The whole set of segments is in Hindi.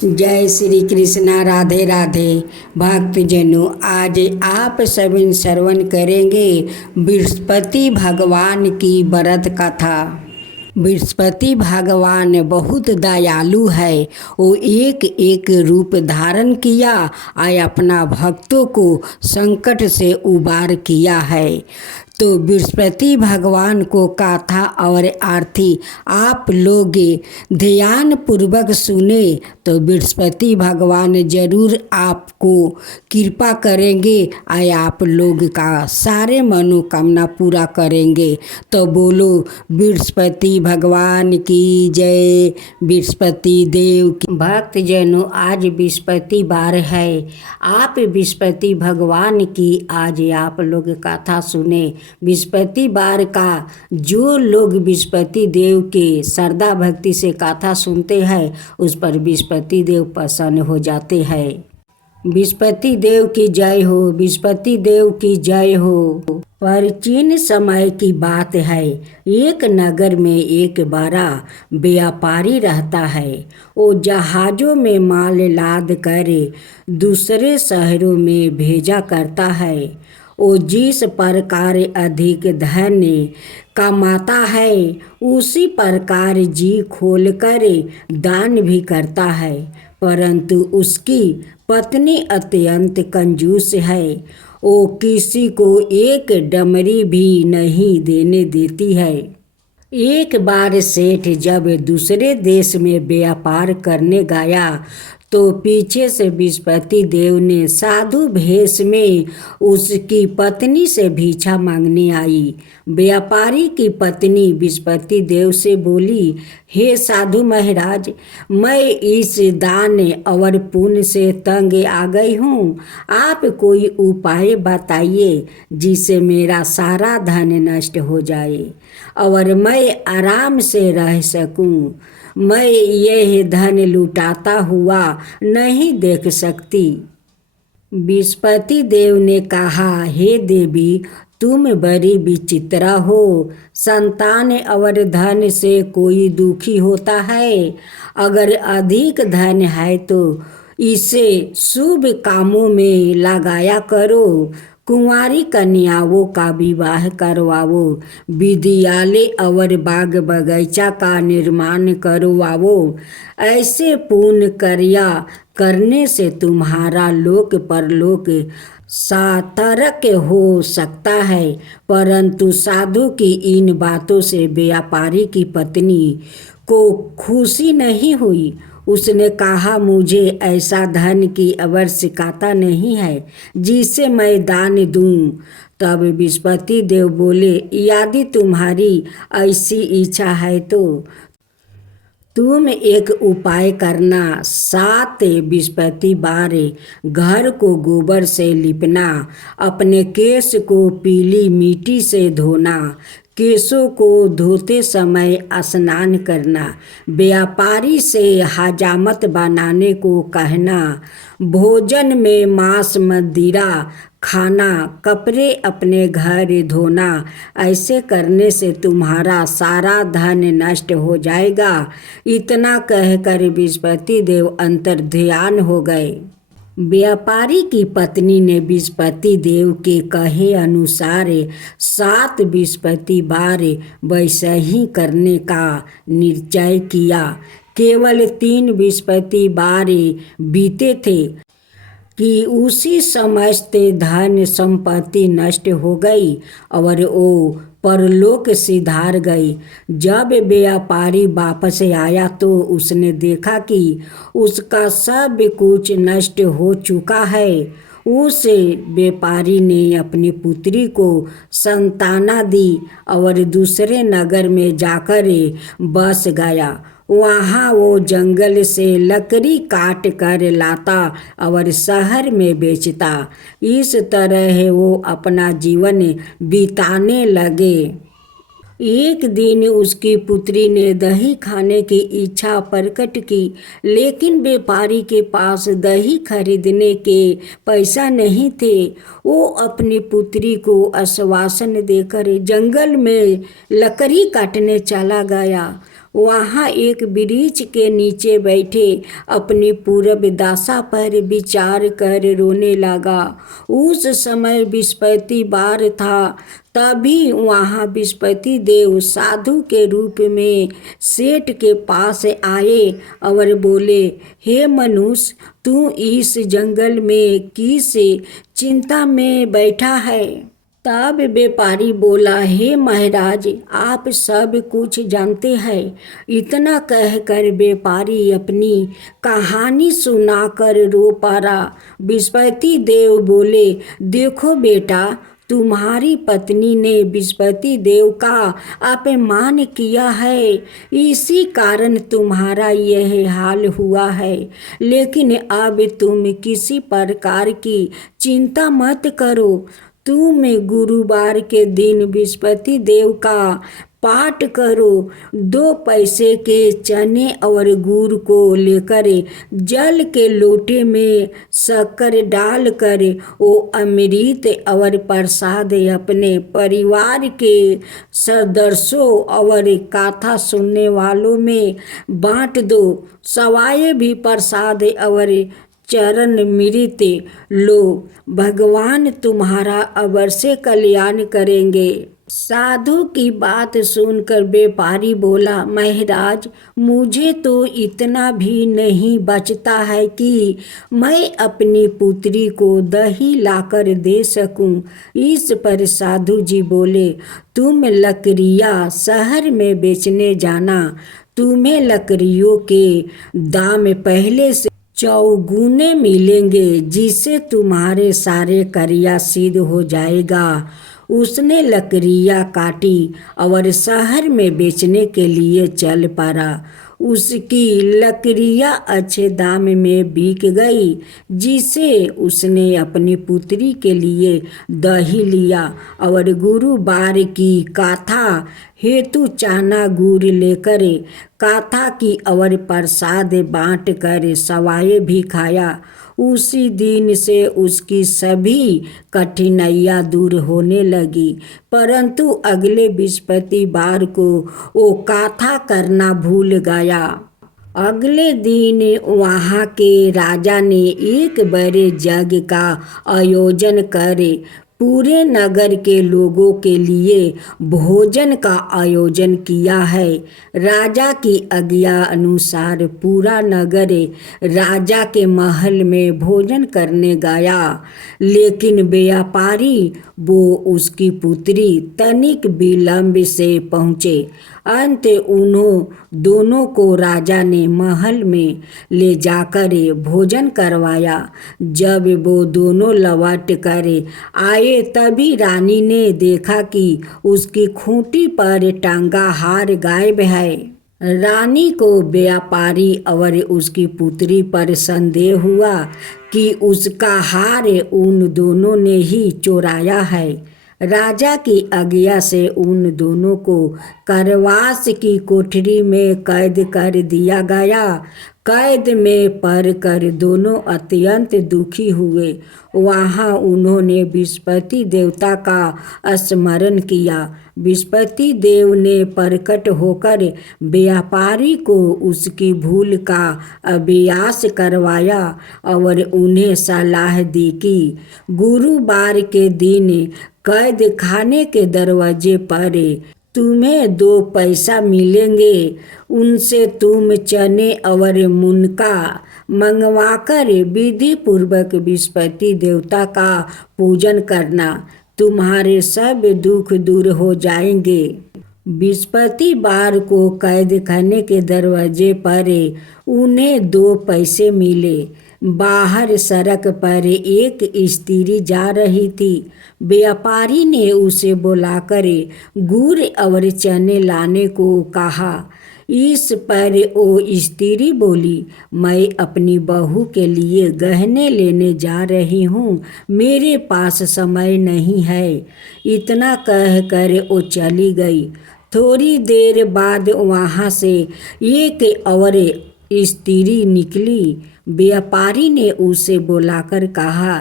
जय श्री कृष्णा। राधे राधे। भक्तजनों, आज आप सभी श्रवण करेंगे बृहस्पति भगवान की व्रत कथा। बृहस्पति भगवान बहुत दयालु है। वो एक एक रूप धारण किया और अपना भक्तों को संकट से उबार किया है। तो बृहस्पति भगवान को कथा और आरती आप लोग ध्यान पूर्वक सुने तो बृहस्पति भगवान जरूर आपको कृपा करेंगे और आप लोग का सारे मनोकामना पूरा करेंगे। तो बोलो बृहस्पति भगवान की जय, बृहस्पति देव की। भक्तजनों, आज बृहस्पति वार है। आप बृहस्पति भगवान की आज आप लोग कथा सुने। बृहस्पति वार का जो लोग बृहस्पति देव के श्रद्धा भक्ति से कथा सुनते हैं उस पर बृहस्पति देव प्रसन्न हो जाते हैं। बृहस्पति देव की जय हो, बृहस्पति देव की जय हो। प्राचीन समय की बात है। एक नगर में एक बड़ा व्यापारी रहता है। वो जहाज़ों में माल लाद कर दूसरे शहरों में भेजा करता है। वो जिस प्रकार अधिक धन कमाता है उसी प्रकार जी खोलकर दान भी करता है, परंतु उसकी पत्नी अत्यंत कंजूस है। वो किसी को एक डमरी भी नहीं देने देती है। एक बार सेठ जब दूसरे देश में व्यापार करने गया तो पीछे से बृहस्पति देव ने साधु भेष में उसकी पत्नी से भिक्षा मांगने आई। व्यापारी की पत्नी बृहस्पति देव से बोली, हे साधु महाराज, मैं इस दान और पुण्य से तंग आ गई हूँ। आप कोई उपाय बताइए जिससे मेरा सारा धन नष्ट हो जाए और मैं आराम से रह सकूँ। मैं यह धन लुटाता हुआ नहीं देख सकती। बृहस्पति देव ने कहा, हे देवी, तुम बड़ी विचित्र हो। संतान और धन से कोई दुखी होता है। अगर अधिक धन है तो इसे शुभ कामों में लगाया करो। कुंवारी कन्याओं का विवाह करवाओ, विद्यालय और बाग बगीचा का निर्माण करवाओ। ऐसे पुण्य कार्य करने से तुम्हारा लोक परलोक सार्थक हो सकता है। परंतु साधु की इन बातों से व्यापारी की पत्नी को खुशी नहीं हुई। उसने कहा, मुझे ऐसा धन की आवश्यकता नहीं है जिसे मैं दान दूं। तब बृहस्पति देव बोले, यदि तुम्हारी ऐसी इच्छा है तो तुम एक उपाय करना। 7 बृहस्पतिवार घर को गोबर से लिपना, अपने केश को पीली मिट्टी से धोना, केशों को धोते समय स्नान करना, व्यापारी से हजामत बनाने को कहना, भोजन में मांस मदिरा खाना, कपड़े अपने घर धोना। ऐसे करने से तुम्हारा सारा धन नष्ट हो जाएगा। इतना कहकर बृहस्पति देव अंतर्ध्यान हो गए। व्यापारी की पत्नी ने बृहस्पति देव के कहे अनुसार 7 बृहस्पतिवार वैसे ही करने का निश्चय किया। केवल 3 बृहस्पतिवार बीते थे कि उसी समस्त धन संपत्ति नष्ट हो गई और वो परलोक सिधार गई। जब व्यापारी वापस आया तो उसने देखा कि उसका सब कुछ नष्ट हो चुका है। उस व्यापारी ने अपनी पुत्री को संताना दी और दूसरे नगर में जाकर बस गया। वहाँ वो जंगल से लकड़ी काट कर लाता और शहर में बेचता। इस तरह वो अपना जीवन बिताने लगे। एक दिन उसकी पुत्री ने दही खाने की इच्छा प्रकट की, लेकिन व्यापारी के पास दही खरीदने के पैसा नहीं थे। वो अपनी पुत्री को आश्वासन देकर जंगल में लकड़ी काटने चला गया। वहाँ एक वृक्ष के नीचे बैठे अपनी पूर्व दशा पर विचार कर रोने लगा। उस समय बृहस्पति वार था। तभी वहाँ बृहस्पति देव साधु के रूप में सेठ के पास आए और बोले, हे मनुष्य, तू इस जंगल में किस चिंता में बैठा है? तब व्यापारी बोला, हे महाराज, आप सब कुछ जानते हैं। इतना कहकर व्यापारी अपनी कहानी सुनाकर रो पड़ा। बृहस्पति देव बोले, देखो बेटा, तुम्हारी पत्नी ने बृहस्पति देव का अपमान किया है, इसी कारण तुम्हारा यह हाल हुआ है। लेकिन अब तुम किसी प्रकार की चिंता मत करो। तुम गुरुवार के दिन बृहस्पति देव का पाठ करो। 2 पैसे के चने और गुड़ को लेकर जल के लोटे में शक्कर डालकर वो अमृत और प्रसाद अपने परिवार के सदस्यों और कथा सुनने वालों में बांट दो। सवाए भी प्रसाद और चरण मृत लो, भगवान तुम्हारा अवश्य कल्याण करेंगे। साधु की बात सुनकर व्यापारी बोला, महाराज, मुझे तो इतना भी नहीं बचता है कि मैं अपनी पुत्री को दही लाकर दे सकूं। इस पर साधु जी बोले, तुम लकड़ियाँ शहर में बेचने जाना। तुम्हें लकड़ियों के दाम पहले से चौगुने मिलेंगे, जिससे तुम्हारे सारे कार्य सिद्ध हो जाएगा। उसने लकड़ियाँ काटी और शहर में बेचने के लिए चल पड़ा। उसकी लकड़ियाँ अच्छे दाम में बिक गई, जिसे उसने अपनी पुत्री के लिए दही लिया और गुरुवार की कथा हेतु चना गुड़ लेकर कथा की और प्रसाद बांट कर सवाए भी खाया। उसी दिन से उसकी सभी कठिनाइयाँ दूर होने लगी। परंतु अगले बृहस्पतिवार को वो कथा करना भूल गया। अगले दिन वहाँ के राजा ने एक बड़े यज्ञ का आयोजन कर पूरे नगर के लोगों के लिए भोजन का आयोजन किया है। राजा की आज्ञा अनुसार पूरा नगर राजा के महल में भोजन करने गया, लेकिन व्यापारी वो उसकी पुत्री तनिक विलंब से पहुँचे। अंत उन्हों दोनों को राजा ने महल में ले जाकर भोजन करवाया। जब वो दोनों लौट कर आए, तभी रानी ने देखा कि उसकी खूंटी पर टंगा हार गायब है। रानी को व्यापारी और उसकी पुत्री पर संदेह हुआ कि उसका हार उन दोनों ने ही चुराया है। राजा की आज्ञा से उन दोनों को कारावास की कोठरी में कैद कर दिया गया। कैद में पड़कर दोनों अत्यंत दुखी हुए। वहाँ उन्होंने बृहस्पति देवता का स्मरण किया। बृहस्पति देव ने प्रकट होकर व्यापारी को उसकी भूल का अभ्यास करवाया और उन्हें सलाह दी कि गुरुवार के दिन कैद खाने के दरवाजे पर तुम्हें 2 पैसा मिलेंगे। उनसे तुम चने और मुनका मंगवाकर विधि पूर्वक बृहस्पति देवता का पूजन करना। तुम्हारे सब दुख दूर हो जाएंगे। बृहस्पतिवार को कैद खाने के दरवाजे पर उन्हें 2 पैसे मिले। बाहर सड़क पर एक स्त्री जा रही थी। व्यापारी ने उसे बुलाकर गुड़ और चने लाने को कहा। इस पर वो स्त्री बोली, मैं अपनी बहू के लिए गहने लेने जा रही हूँ, मेरे पास समय नहीं है। इतना कहकर वो चली गई। थोड़ी देर बाद वहाँ से एक और स्त्री निकली। व्यापारी ने उसे बुलाकर कहा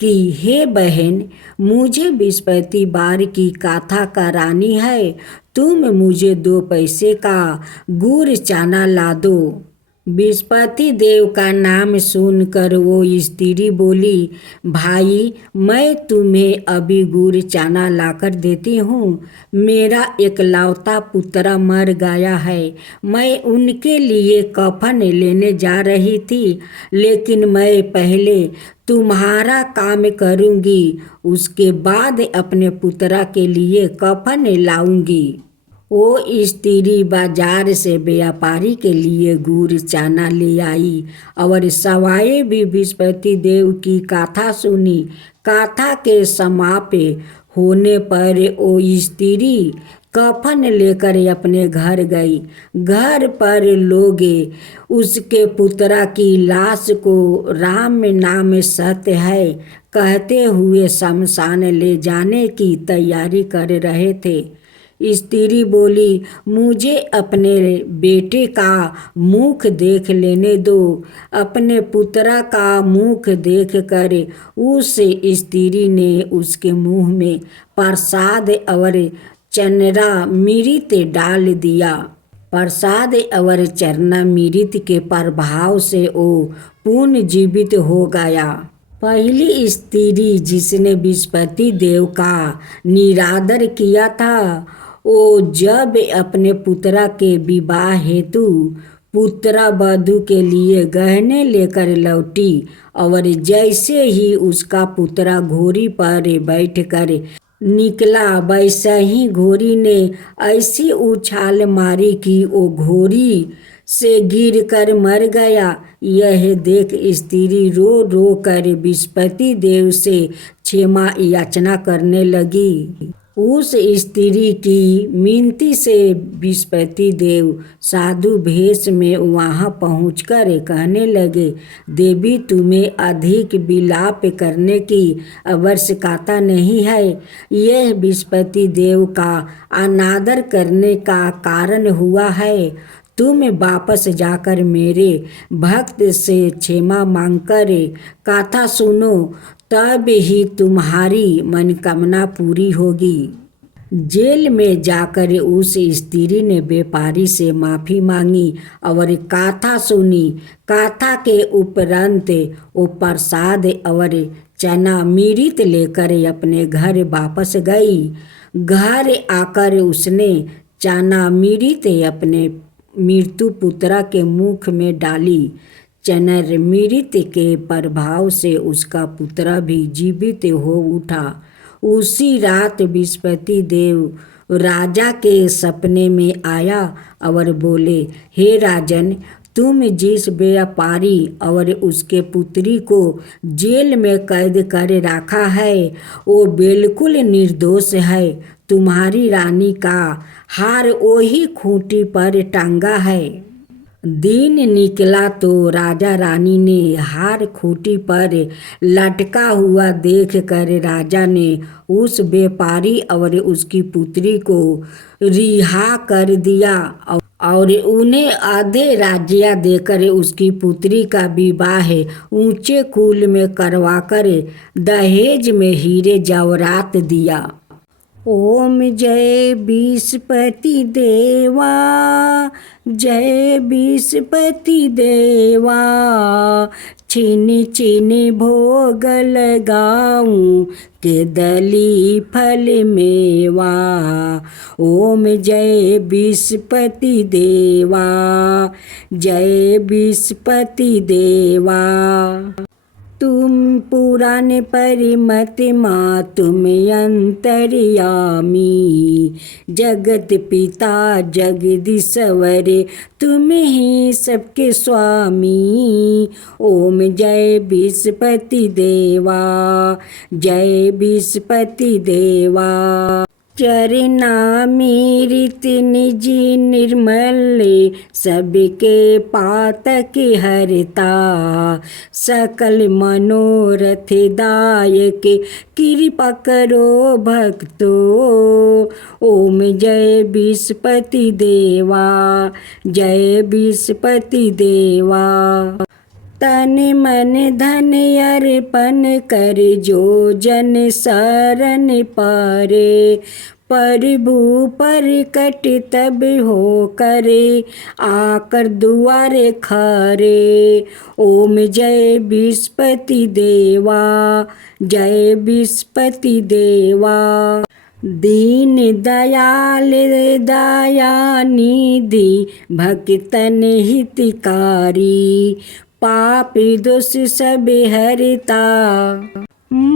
कि हे बहन, मुझे बृहस्पतिवार की कथा करानी है, तुम मुझे 2 पैसे का गुड़ चाना ला दो। बृहस्पति देव का नाम सुनकर वो स्त्री बोली, भाई मैं तुम्हें अभी गुड़ चाना लाकर देती हूँ। मेरा एकलौता पुत्र मर गया है। मैं उनके लिए कफन लेने जा रही थी, लेकिन मैं पहले तुम्हारा काम करूँगी, उसके बाद अपने पुत्र के लिए कफन लाऊंगी। वो स्त्री बाजार से व्यापारी के लिए गुड़ चाना ले आई और सवाए भी बृहस्पति देव की कथा सुनी। कथा के समाप्त होने पर वो स्त्री कफन लेकर अपने घर गई। घर पर लोग उसके पुत्र की लाश को राम नाम सत्य है कहते हुए शमशान ले जाने की तैयारी कर रहे थे। स्त्री बोली, मुझे अपने बेटे का मुख देख लेने दो। अपने पुत्र का मुख देख कर उस स्त्री ने उसके मुंह में प्रसाद और चरणामृत डाल दिया। प्रसाद और चरणामृत के प्रभाव से वो पुनर्जीवित हो गया। पहली स्त्री जिसने बृहस्पति देव का निरादर किया था, वो जब अपने पुत्र के विवाह हेतु पुत्र वधू के लिए गहने लेकर लौटी और जैसे ही उसका पुत्र घोड़ी पर बैठकर निकला, वैसे ही घोड़ी ने ऐसी उछाल मारी कि वो घोड़ी से गिरकर मर गया। यह देख स्त्री रो रो कर बृहस्पति देव से क्षमा याचना करने लगी। उस स्त्री की मिनती से बृहस्पति देव साधु भेष में वहाँ पहुंचकर कहने लगे, देवी तुम्हें अधिक विलाप करने की आवश्यकता नहीं है। यह बृहस्पति देव का अनादर करने का कारण हुआ है। तुम वापस जाकर मेरे भक्त से क्षमा मांगकर कथा सुनो, तब ही तुम्हारी मनोकामना पूरी होगी। जेल में जाकर उस स्त्री ने व्यापारी से माफ़ी मांगी और कथा सुनी। कथा के उपरांत वो प्रसाद और चरणामृत लेकर अपने घर वापस गई। घर आकर उसने चरणामृत अपने मृत्यु पुत्र के मुख में डाली। चरणामृत के प्रभाव से उसका पुत्र भी जीवित हो उठा। उसी रात बृहस्पति देव राजा के सपने में आया और बोले, हे राजन, तुम जिस व्यापारी और उसके पुत्री को जेल में कैद कर रखा है वो बिल्कुल निर्दोष है। तुम्हारी रानी का हार वही खूंटी पर टांगा है। दिन निकला तो राजा रानी ने हार खूंटी पर लटका हुआ देख कर राजा ने उस व्यापारी और उसकी पुत्री को रिहा कर दिया और उन्हें आधे राज्य देकर उसकी पुत्री का विवाह ऊंचे कुल में करवाकर दहेज में हीरे जवाहरात दिया। ओम जय बृहस्पति देवा, जय बृहस्पति देवा, छिन छिन भोग लगाऊं केदली फल मेवा। ओम जय बृहस्पति देवा, जय बृहस्पति देवा। तुम पुराण परिमत माँ तुम अंतर्यामी, जगत पिता जगदीश्वर तुम ही सबके स्वामी। ओम जय बृहस्पति देवा, जय बृहस्पति देवा। चरणामृत निज निर्मल सबके पातक हरता, सकल मनोरथ दायक कृपा करो भक्तो। ओम जय बृहस्पति देवा, जय बृहस्पति देवा। तन मन धन अर्पण कर जो जन शरण पारे, प्रभु प्रकट तब हो करे, आकर दुआरे खरे। ओम जय विस्पति देवा, जय विस्पति देवा। दीन दयाल दया निधि, भक्तन हितकारी। पापी दोष सब हरता,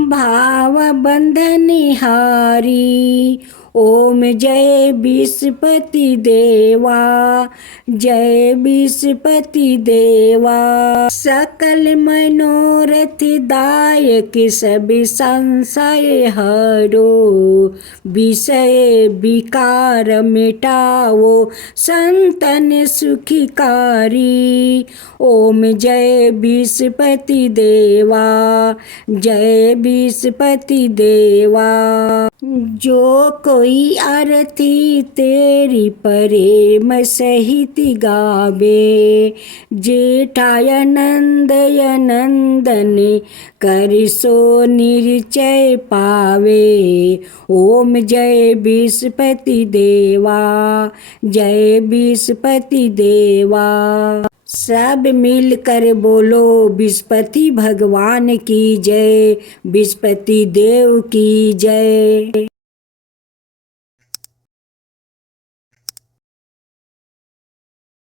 भाव बंधन हारी। ओम जय विस्पति देवा, जय विस्पति देवा। सकल मनोरथ दायक, सब संशय हरो। विषय विकार मिटाओ, संतन सुखकारी। ओम जय विस्पति देवा, जय विस्पति देवा। जो कोई आरती तेरी प्रेम सहित गावे, जेठाय नंदय नंदन कर सो निश्चय पावे। ओम जय विस्पति देवा, जय विस्पति देवा। सब मिलकर बोलो विस्पति भगवान की जय, विस्पति देव की जय।